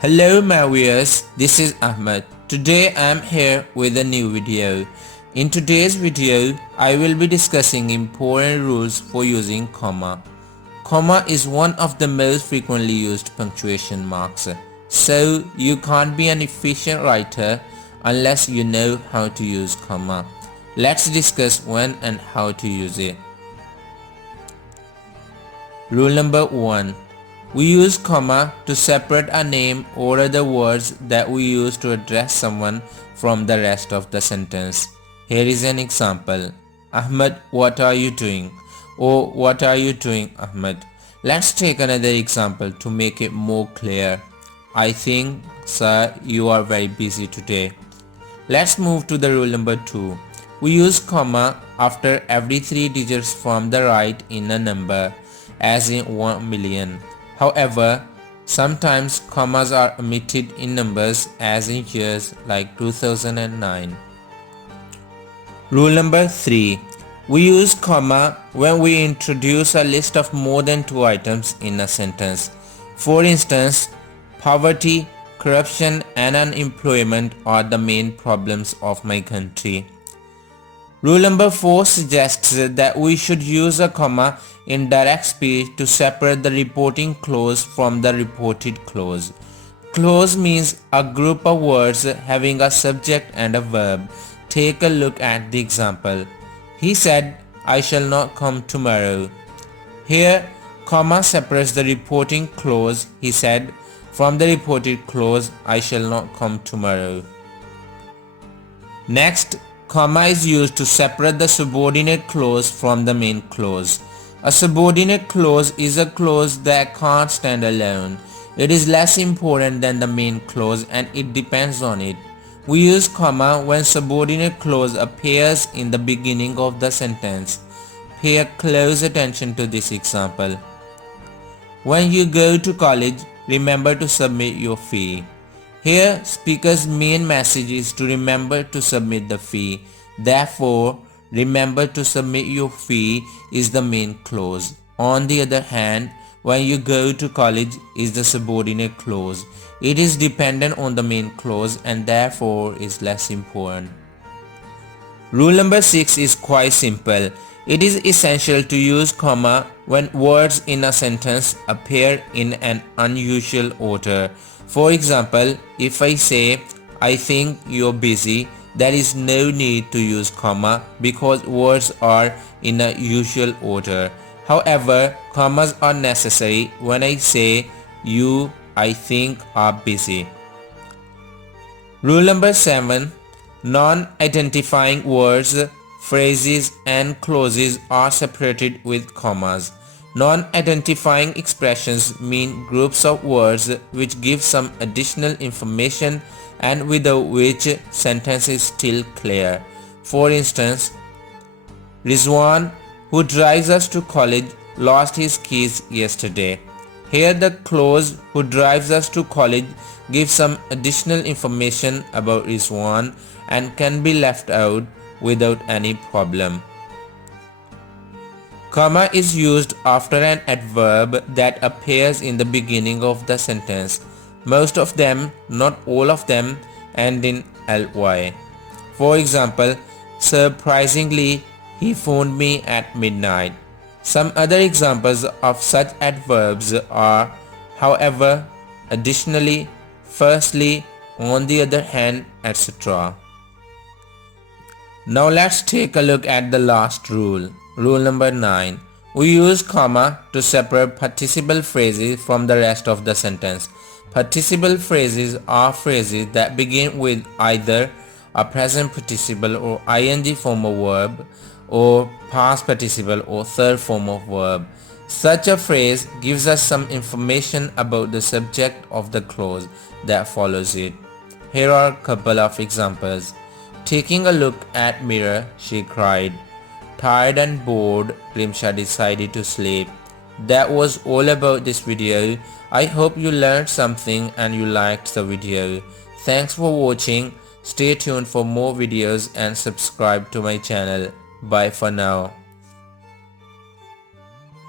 Hello my viewers, this is Ahmed. Today I am here with a new video. In today's video, I will be discussing important rules for using comma. Comma is one of the most frequently used punctuation marks. So you can't be an efficient writer unless you know how to use comma. Let's discuss when and how to use it. Rule number 1. We use comma to separate a name or other words that we use to address someone from the rest of the sentence. Here is an example. Ahmed, what are you doing? Or what are you doing, Ahmed? Let's take another example to make it more clear. I think, sir, you are very busy today. Let's move to the rule number 2. We use comma after every 3 digits from the right in a number, as in 1 million. However, sometimes commas are omitted in numbers as in years like 2009. Rule number 3. We use comma when we introduce a list of more than 2 items in a sentence. For instance, poverty, corruption and unemployment are the main problems of my country. Rule number 4 suggests that we should use a comma in direct speech to separate the reporting clause from the reported clause. Clause means a group of words having a subject and a verb. Take a look at the example. He said, I shall not come tomorrow. Here, comma separates the reporting clause, he said, from the reported clause, I shall not come tomorrow. Next, comma is used to separate the subordinate clause from the main clause. A subordinate clause is a clause that can't stand alone. It is less important than the main clause and it depends on it. We use comma when subordinate clause appears in the beginning of the sentence. Pay close attention to this example. When you go to college, remember to submit your fee. Here, speaker's main message is to remember to submit the fee. Therefore, remember to submit your fee is the main clause. On the other hand, when you go to college is the subordinate clause. It is dependent on the main clause and therefore is less important. Rule number 6 is quite simple. It is essential to use comma when words in a sentence appear in an unusual order. For example, if I say, I think you're busy, there is no need to use comma because words are in a usual order. However, commas are necessary when I say, you, I think, are busy. Rule number 7. Non-identifying words, phrases and clauses are separated with commas. Non-identifying expressions mean groups of words which give some additional information and without which sentence is still clear. For instance, Rizwan, who drives us to college, lost his keys yesterday. Here the clause who drives us to college gives some additional information about Rizwan and can be left out without any problem. Comma is used after an adverb that appears in the beginning of the sentence. Most of them, not all of them, end in ly. For example, surprisingly, he phoned me at midnight. Some other examples of such adverbs are however, additionally, firstly, on the other hand, etc. Now let's take a look at the last rule. Rule number 9. We use comma to separate participial phrases from the rest of the sentence. Participial phrases are phrases that begin with either a present participle or ing form of verb or past participle or third form of verb. Such a phrase gives us some information about the subject of the clause that follows it. Here are a couple of examples. Taking a look at mirror, she cried. Tired and bored, Rimsha decided to sleep. That was all about this video. I hope you learned something and you liked the video. Thanks for watching. Stay tuned for more videos and subscribe to my channel. Bye for now.